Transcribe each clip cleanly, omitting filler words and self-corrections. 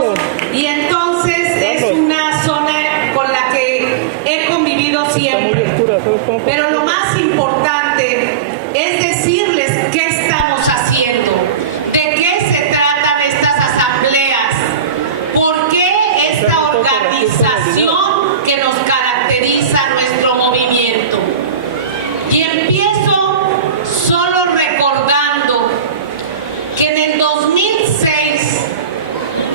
todos. Y entonces es una zona con la que he convivido siempre. Pero lo más importante es decirles qué estamos haciendo, de qué se tratan estas asambleas, por qué esta organización que nos caracteriza nuestro movimiento. Y empiezo solo recordando que en el 2006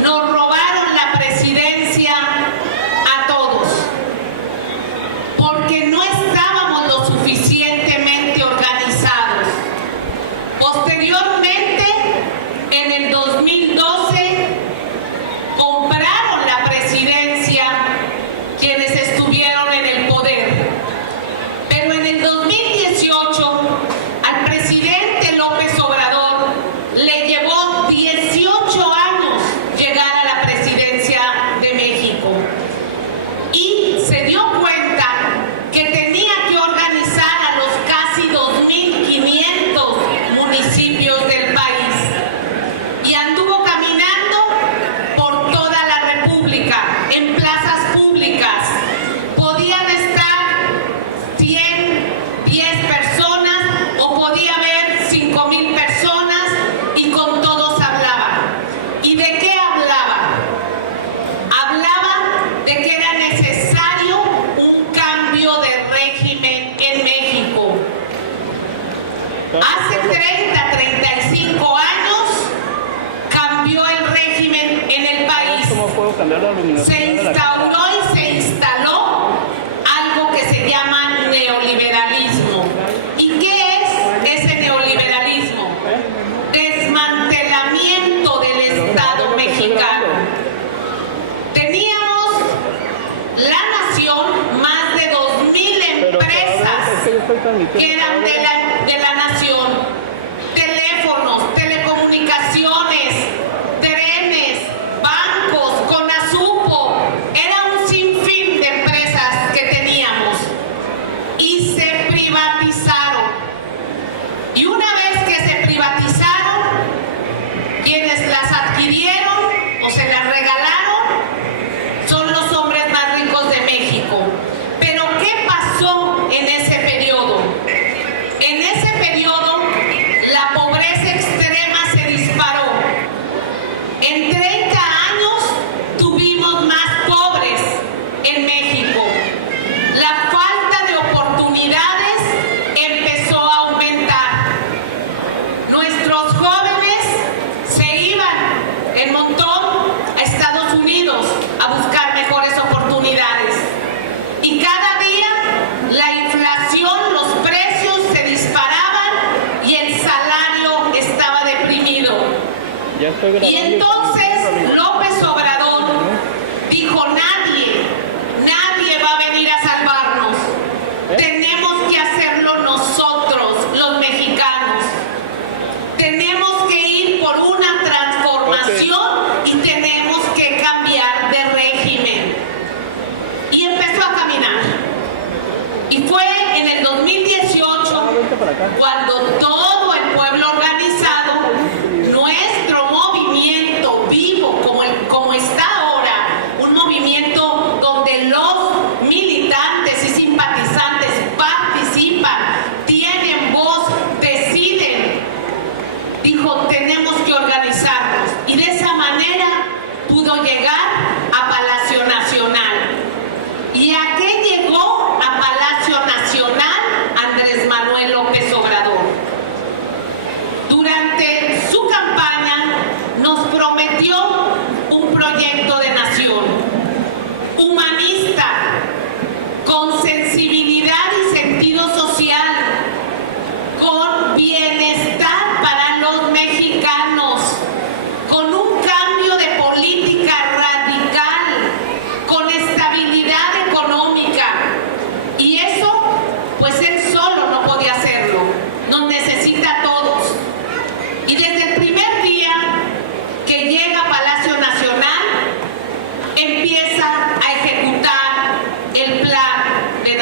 nos robaron la presidencia a todos, porque no estábamos lo suficientemente organizados. Posteriormente, en el 2012, compraron la presidencia quienes estuvieron en el poder. Pero en el 2018, al presidente López Obrador le llevó 18 años llegar a la presidencia de México. Y se dio cuenta que tenía que organizar a los casi 2.500 municipios del país. Y anduvo caminando por toda la República, en plazas públicas. Podían estar 100, 10 personas o podía haber 5,000 personas y con todos hablaba. ¿Y de qué hablaba? Hablaba de que era necesario un cambio de régimen en México. Hace 30, 35 años cambió el régimen en el país. Se instauró y se instaló algo que se llama neoliberalismo. ¿Y qué es ese neoliberalismo? Desmantelamiento del Estado mexicano. Teníamos la nación, más de 2,000 empresas que eran de la nación, teléfonos, telecomunicaciones, trenes, bancos, Conasupo, era un sinfín de empresas que teníamos y se privatizaron. Y una vez que se privatizaron, quienes las adquirieron o se las regalaron son los hombres más ricos de México. Pero ¿qué pasó en ese periodo? En ese periodo la pobreza extrema se disparó. En 30 años tuvimos más pobres en México. La falta de oportunidades empezó a aumentar. Nuestros jóvenes se iban en montón a Estados Unidos a buscar mejores oportunidades. Y cada día la inflación, los precios se disparaban y el salario estaba deprimido. Y entonces López Obrador dijo: nadie va a venir a salvarnos. Tenemos que hacerlo nosotros, los mexicanos. Tenemos que ir por una transformación y tenemos que cambiar de régimen. Y empezó a caminar. Y fue en el 2018 cuando todo el pueblo organizado, nuestro movimiento vivo como está ahora, un movimiento donde los militantes y simpatizantes participan, tienen voz, deciden, dijo: tenemos que organizarnos. Y de esa manera pudo llegar a Palacio Nacional. ¿Y a qué llegó a Palacio Nacional Andrés Manuel López Obrador? Durante su campaña nos prometió un proyecto de nación humanista, con sensibilidad y sentido social, con bienestar para los mexicanos, con un cambio de política radical, con estabilidad económica. Y eso, pues él solo no podía hacerlo, nos necesita a todos. Y desde el primer día que llega a Palacio Nacional, empieza a ejecutar el plan de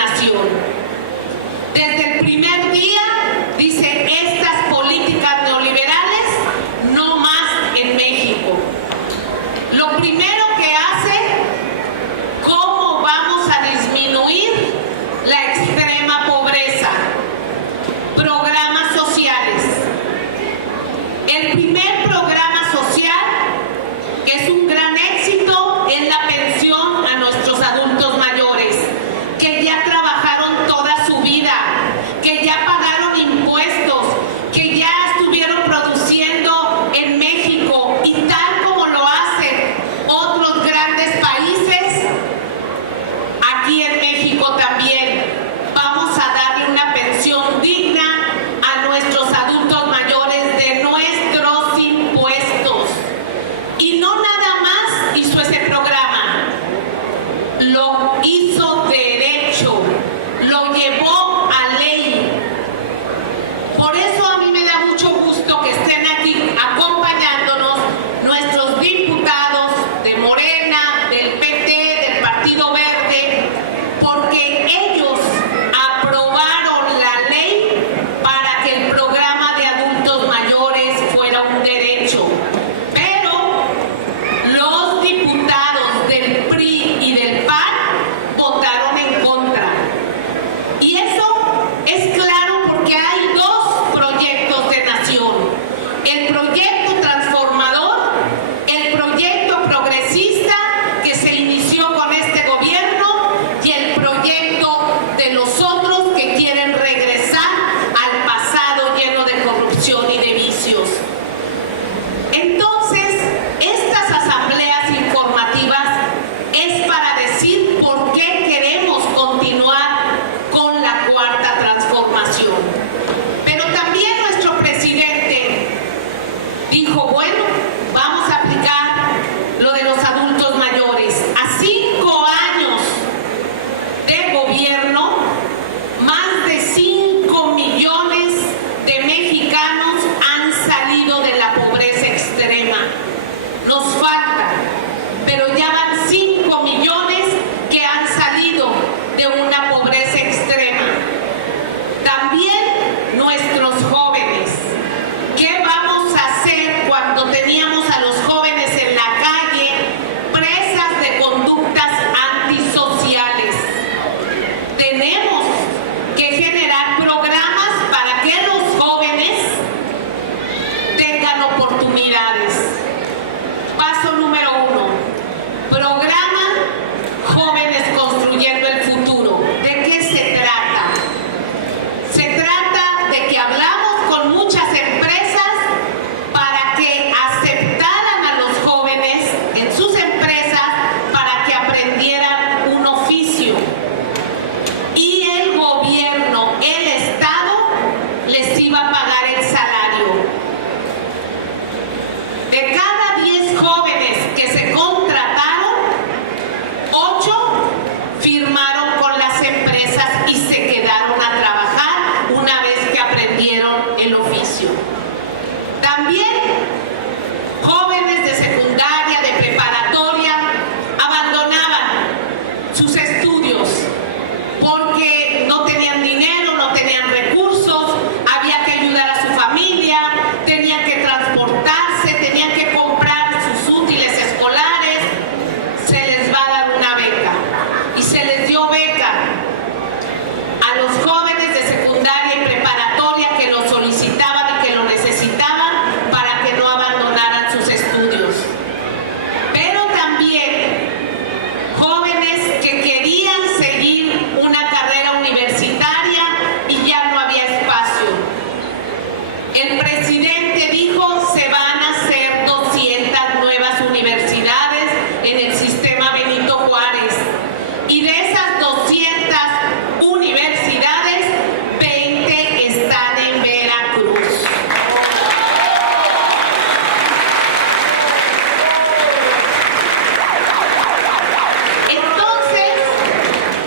adultos mayores. A 5 años de gobierno, más de 5 millones de mexicanos han salido de la pobreza extrema. Nos falta, pero ya van 5 millones que han salido de una pobreza extrema. También nuestros jóvenes. ¿Qué vamos a hacer cuando teníamos a los jóvenes en la calle presas de conductas antisociales? Tenemos que generar programas para que los jóvenes tengan oportunidades. Paso número 1. Programa Jóvenes Construyendo el Futuro. ¿De qué se trata? Se trata de que hablamos con muchas empresas para que aceptaran a los jóvenes en sus empresas para que aprendieran un oficio. Y el gobierno, el Estado, les iba a pagar el salario. De cada 10 jóvenes que se contrataron, 8 firmaron con las empresas y se quedaron a trabajar una vez que aprendieron el oficio. También jóvenes de secundaria, de preparatoria, abandonaban sus estudios porque no tenían dinero, no tenían recursos, había que ayudar a su familia, tenían que transportarse, tenían que comprar sus útiles escolares. Se les va a dar una beca y se les dio beca a los jóvenes de secundaria y preparatoria que lo solicitaban y que lo necesitaban para que no abandonaran sus estudios. Pero también jóvenes que querían seguir una carrera universitaria y ya no había espacio. El presidente dijo: se van a hacer 200 nuevas universidades en el sistema Benito Juárez. Y de esas 200 universidades, 20 están en Veracruz.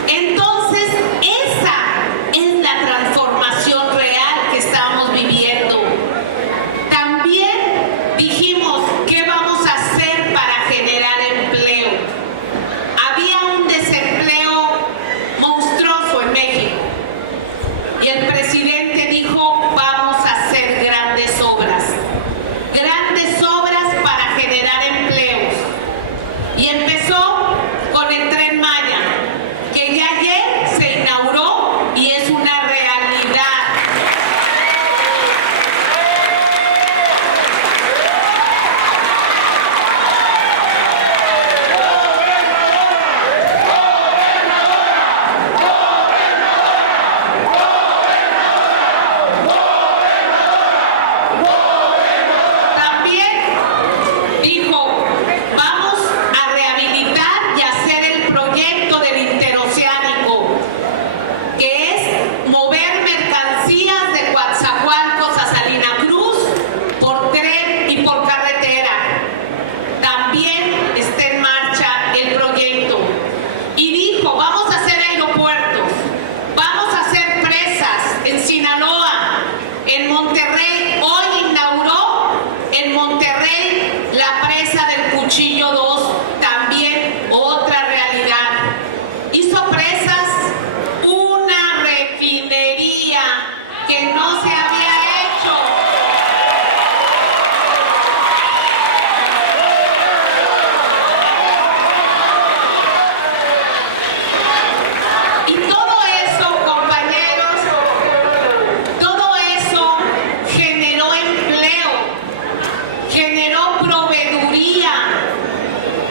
Entonces, esa es la transformación real que estamos viviendo. También dijimos: ¿qué vamos a hacer para generar empleo? Había un desempleo monstruoso en México y el presidente dijo: vamos a hacer grandes obras para generar empleos. Y empezó con el Tren Maya, que ya ayer se inauguró y es una realidad. También dijo: vamos a rehabilitar y hacer el proyecto del interoceánico, que es mover mercancías de Coatzacoalcos a Salina Cruz por tren y por carretera. También está en marcha el proyecto. Y dijo: vamos a hacer aeropuertos, vamos a hacer presas en Sinaloa, en Monterrey. Hoy inauguró en Monterrey la presa del Cuchillo 2, también otra realidad. Hizo presas, una refinería que no se había hecho. Y todo eso, compañeros, todo eso generó empleo, generó proveeduría.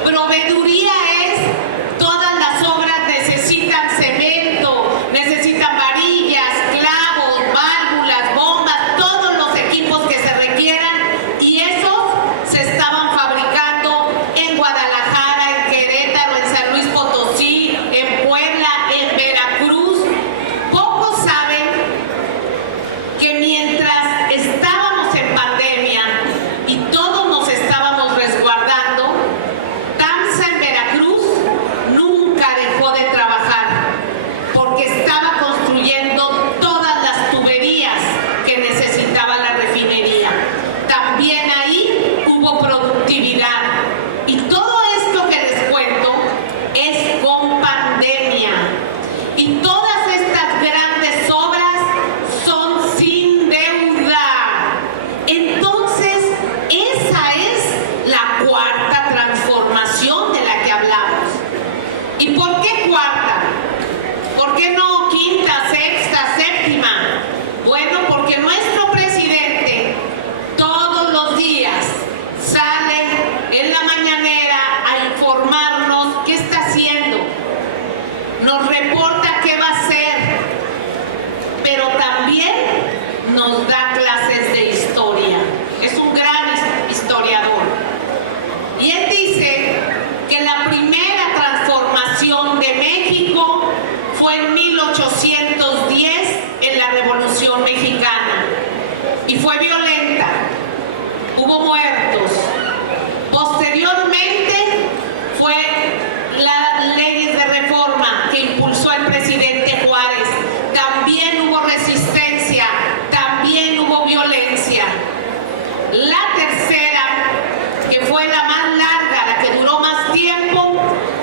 Proveeduría es: todas las obras necesitan cemento, necesitan varillas, clavos, válvulas, bombas, todos los equipos que se requieran, y esos se estaban fabricando en Guadalajara, en Querétaro, en San Luis Potosí, en Puebla, en Veracruz. Pocos saben que mientras estábamos en pandemia y todos nos estábamos resguardando, TAMSA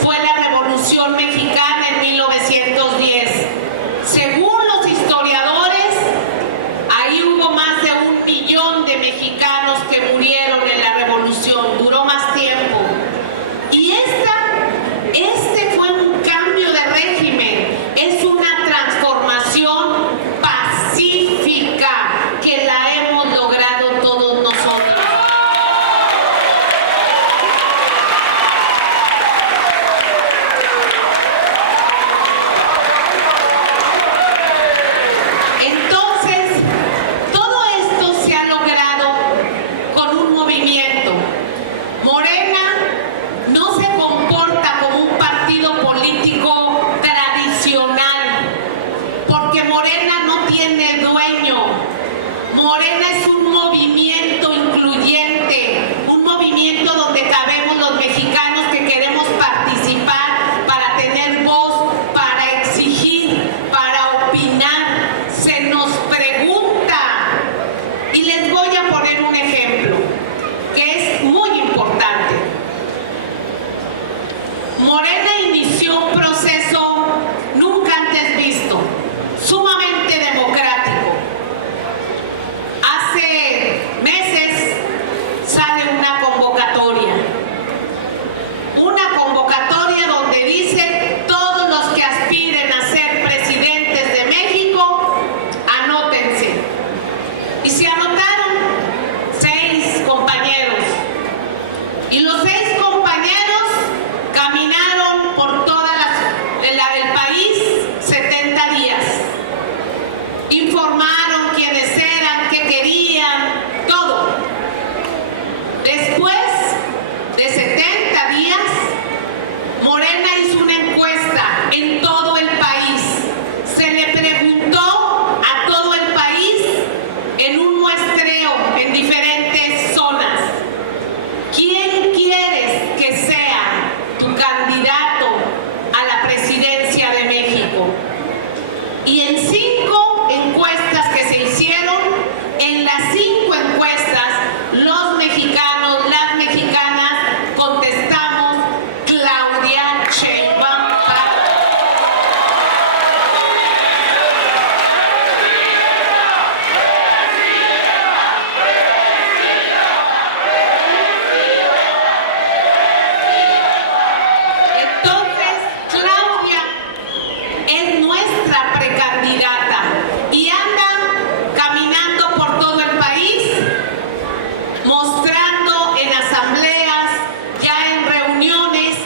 fue la Revolución Mexicana en 1910. Según los historiadores, ahí hubo más de 1 millón de mexicanos que murieron en la revolución, duró más tiempo. Y este fue un cambio de régimen, es una transformación pacífica que la hemos logrado todos nosotros. Entonces, todo esto se ha logrado con un movimiento. Morena no se comporta como un partido político tradicional, porque Morena no tiene dueño. Morena es un movimiento incluyente, un movimiento donde cabemos los mexicanos que queremos participar para tener voz, para exigir, para opinar. Se nos pregunta, y les voy a poner un ejemplo que es muy importante. Morena inició un proceso nunca antes visto, sumamente democrático. Hace meses sale una convocatoria donde dice: todos los que aspiren a ser presidentes de México, anótense. Y se anotaron 6 compañeros. Y los 6 compañeros caminaron por toda el país 70 días. Informaron quiénes eran, qué querían, todo. Después de 70 días, Morena hizo una encuesta en todo el país. Se le preguntó a todo el país en un muestreo en diferentes zonas: ¿quién quieres que sea tu candidato a la presidencia de México? Y en 5 encuestas que se hicieron, en las 5 encuestas, los mexicanos, las mexicanas, contestamos Claudia Sheinbaum. Entonces, Claudia es nuestra precandidata y anda caminando por todo el país, mostrando en asambleas, ya en reuniones,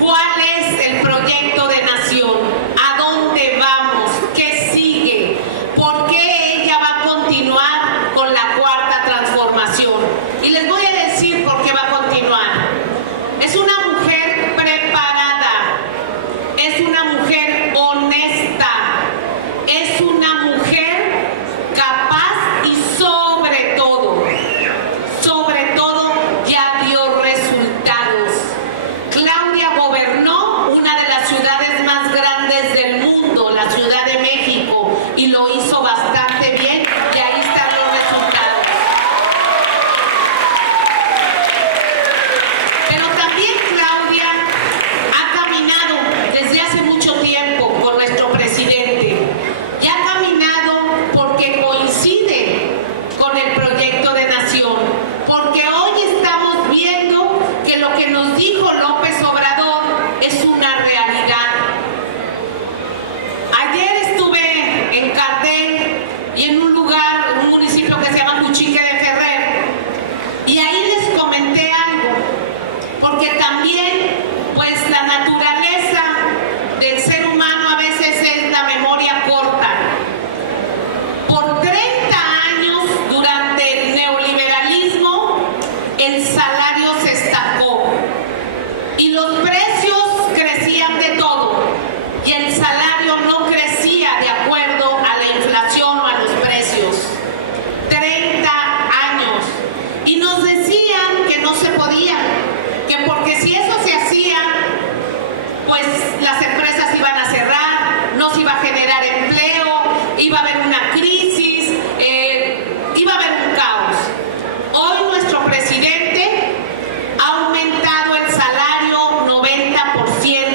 cuál es el proyecto de nación, a dónde vamos, qué sigue, por qué ella va a continuar con la 4ª transformación. Y les voy a decir por qué va a continuar. Es una mujer preparada, es una mujer honesta, es una mujer capaz y sobre todo ya dio resultados. Claudia gobernó una de las ciudades más grandes del mundo, la Ciudad de México, y lo hizo bastante bien, y ahí están los resultados. Pero también Claudia ha caminado desde hace mucho tiempo con nuestro presidente, y ha caminado porque coincide con el proyecto de nación, porque hoy estamos viendo que lo que nos dijo López Obrador es una realidad. Ayer estuve en Cardel y en un lugar, un municipio que se llama Cuchique de Ferrer, y ahí les comenté algo, porque también pues la naturaleza del ser humano a veces es la memoria corta. Por 30 años, durante el neoliberalismo, el salario se estancó y los precios crecían de todo, y el salario no crecía de acuerdo a la inflación o a los precios. 30 años. Y nos decían que no se podía, que porque si eso se hacía, pues las empresas iban a cerrar, no se iba a generar empleo, iba a haber una crisis, iba a haber un caos. Hoy nuestro presidente ha aumentado el salario 90%.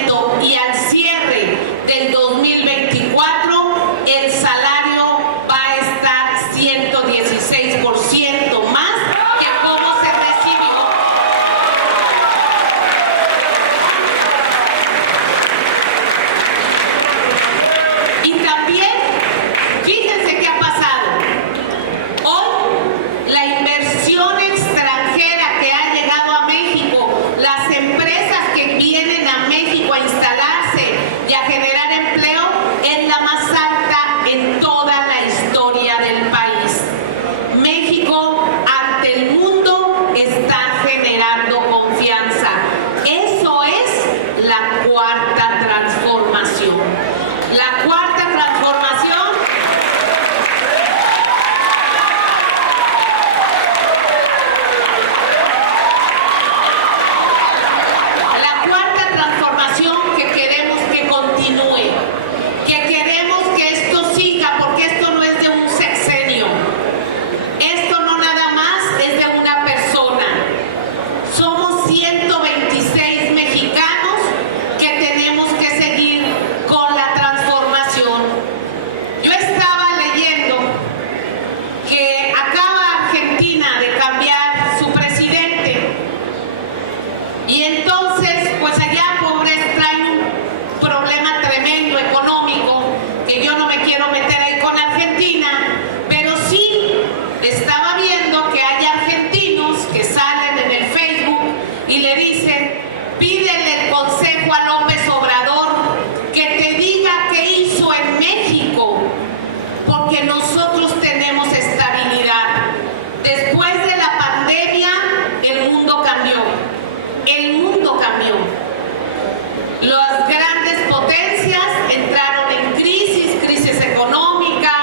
consejo a López Obrador que te diga qué hizo en México, porque nosotros tenemos estabilidad. Después de la pandemia, el mundo cambió. El mundo cambió. Las grandes potencias entraron en crisis económica,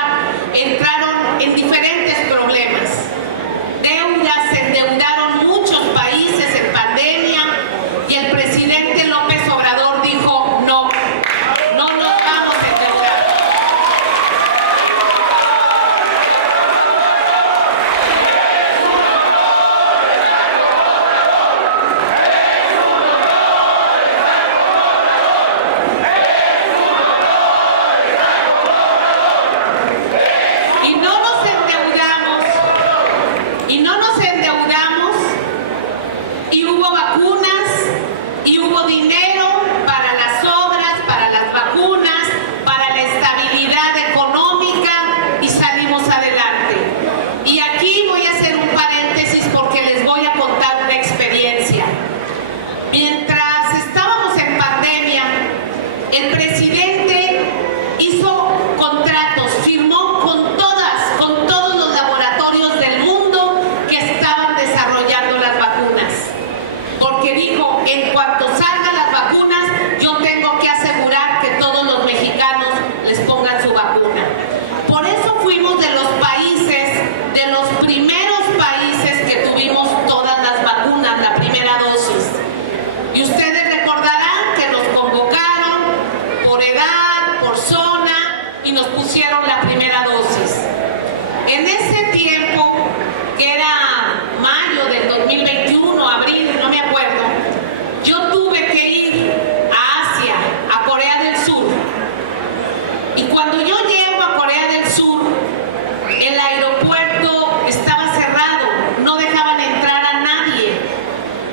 entraron en diferentes problemas. Se endeudaron muchos países en pandemia y el presidente López Obrador dijo no, no nos vamos a endeudar. Y hubo vacunas, y hubo dinero para las obras, para las vacunas, para la estabilidad económica, y salimos adelante. Y aquí voy a hacer un paréntesis porque les voy a contar una experiencia. Mientras estábamos en pandemia, el presidente hizo contratos, firmó con todos los laboratorios del mundo que estaban desarrollando las vacunas. Porque dijo, en cuanto salgan las vacunas, yo tengo que asegurar que todos los mexicanos les pongan su vacuna. Por eso fuimos de los primeros países que tuvimos todas las vacunas, la primera dosis. Y ustedes recordarán que nos convocaron por edad, por zona, y nos pusieron la primera dosis. En ese tiempo, que era mayo del 2021, abril, no me acuerdo, yo tuve que ir a Asia, a Corea del Sur. Y cuando yo llego a Corea del Sur, el aeropuerto estaba cerrado, no dejaban entrar a nadie.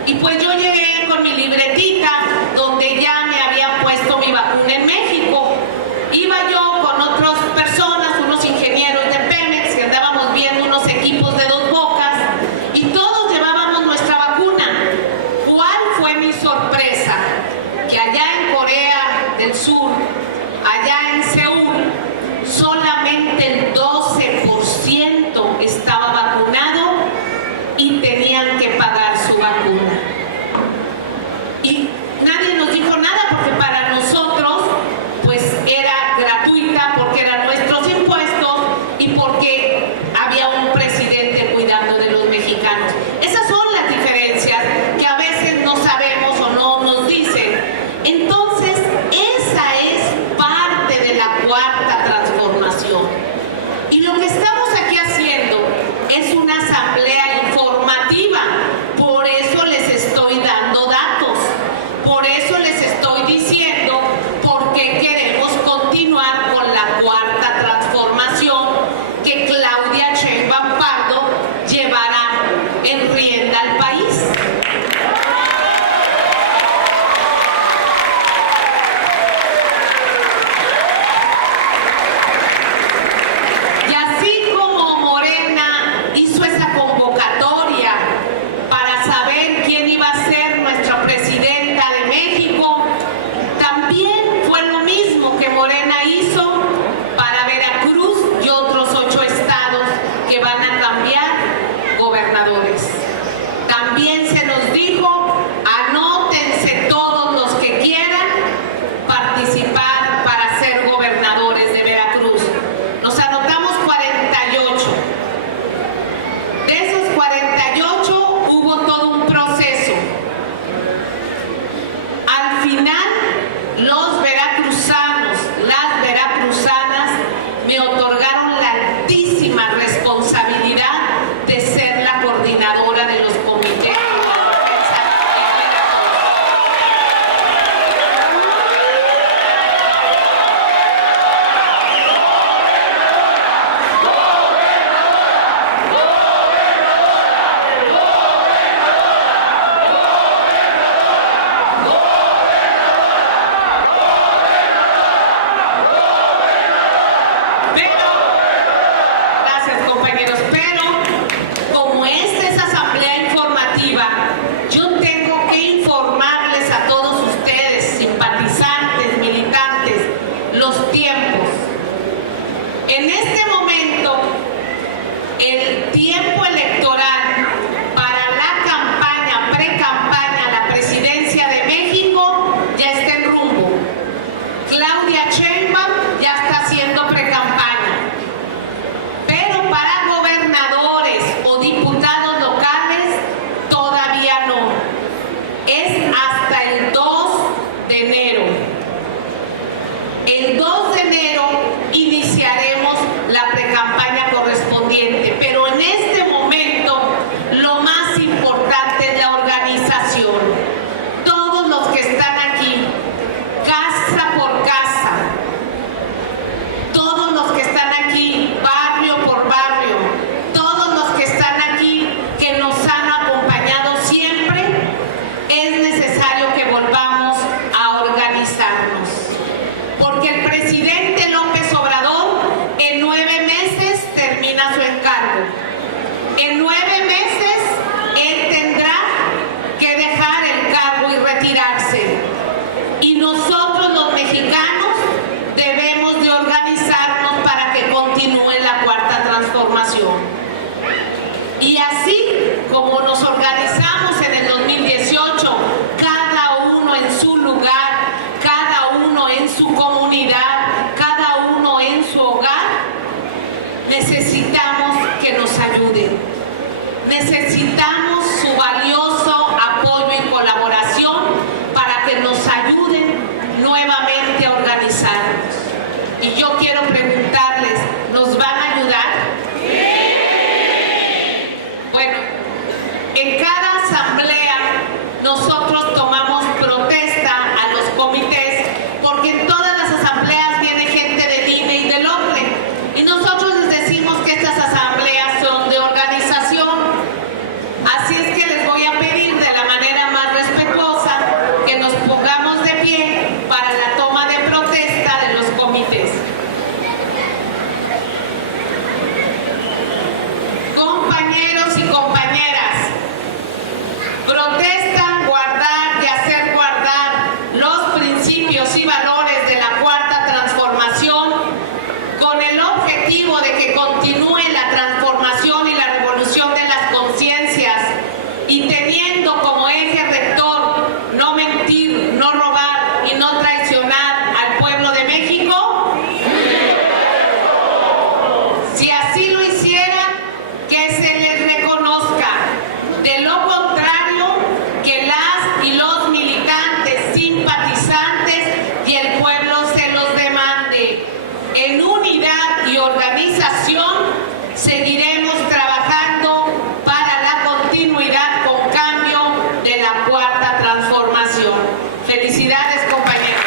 Y pues yo llegué con mi libretita, donde ya me habían puesto mi vacuna en México. Iba yo con otras personas, unos ingenieros de Pemex, que andábamos viendo unos equipos de 2 bocas, y todos llevábamos nuestra vacuna. ¿Cuál fue mi sorpresa? Que allá en Corea del Sur, allá en Seúl, solamente el 12% estaba vacunado y tenían que pagar su vacuna. Y nadie nos dijo nada porque para nosotros pues era gratuita, porque eran nuestros impuestos y porque había un presidente cuidando de los mexicanos. Esas son las diferencias que a veces no sabemos o no nos dicen. Entonces, esa es parte de la cuarta transformación. Y lo que estamos aquí haciendo es una asamblea informativa. Por eso les estoy dando datos. Por eso les estoy diciendo por qué queremos continuar con la cuarta transformación que Claudia Sheinbaum Pardo llevará en rienda al país. Y así como Morena hizo esa convocatoria para saber quién iba a ser nuestra presidenta de México, también fue lo mismo que Morena hizo para Veracruz y otros 8 estados que van a cambiar gobernadores. También se nos dijo, anótense todos los que quieran participar para ser gobernadores de Veracruz. Nos anotamos 48. De esos 48 hubo todo un proceso. Al final, los veracruzanos, las veracruzanas, me otorgaron la altísima responsabilidad de ser la coordinadora de los comités. mexicanos debemos de organizarnos para que continúe la cuarta transformación. Y así como nos organizamos en el 2018, cada uno en su lugar, cada uno en su comunidad, cada uno en su hogar, necesitamos que nos ayuden. Necesitamos su valioso apoyo y colaboración para que nos ayuden nuevamente a organizarnos. Y yo quiero preguntarles, ¿nos van a ayudar? Bueno, en cada asamblea nosotros tomamos protesta a los comités, porque en todas las asambleas viene gente del INE y del OCLE, y nosotros les decimos que estas asambleas son de organización. Así es que les voy a pedir de la manera más respetuosa que nos pongamos de pie para la toma de protesta de los comités. Compañeros y compañeras, protestan guardar y hacer guardar los principios y valores de la cuarta transformación con el objetivo de que continúe la transformación y la revolución de las conciencias, y teniendo como eje rector no mentir, no robar y no traicionar al pueblo de México. Si así lo hiciera, que se les reconozca. De lo contrario, que las y los militantes, simpatizantes y el pueblo se los demande. En unidad y organización seguiremos trabajando para la continuidad con cambio de la cuarta transformación. Felicidades, compañeros.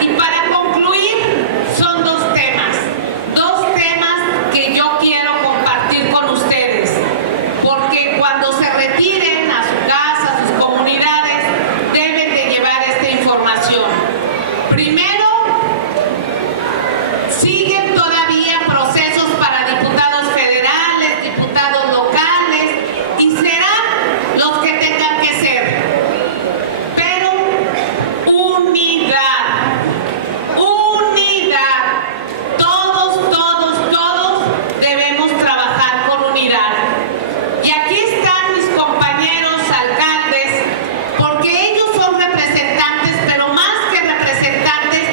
Y para concluir, son dos temas que yo quiero compartir con ustedes, porque cuando se retiren a su casa, a sus comunidades, deben de llevar esta información. Primero, siguen todavía procesos para diputados federales, diputados locales, y serán los que tengan que ser. Pero unidad. Todos debemos trabajar con unidad. Y aquí están mis compañeros alcaldes, porque ellos son representantes, pero más que representantes,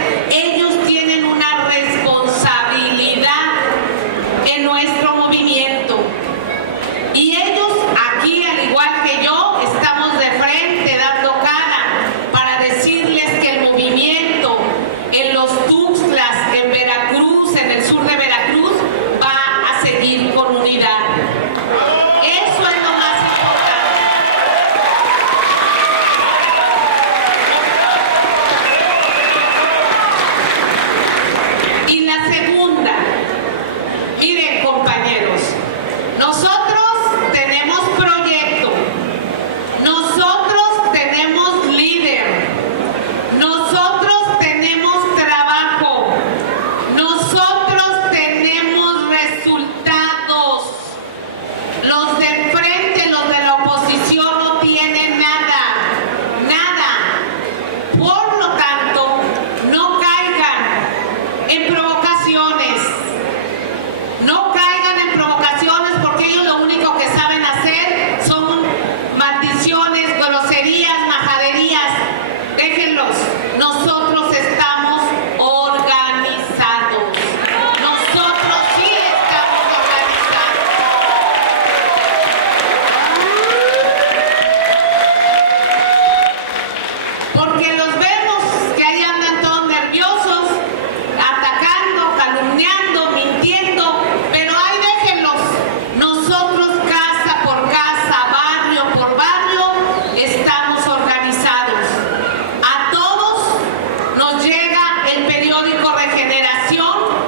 llega el periódico Regeneración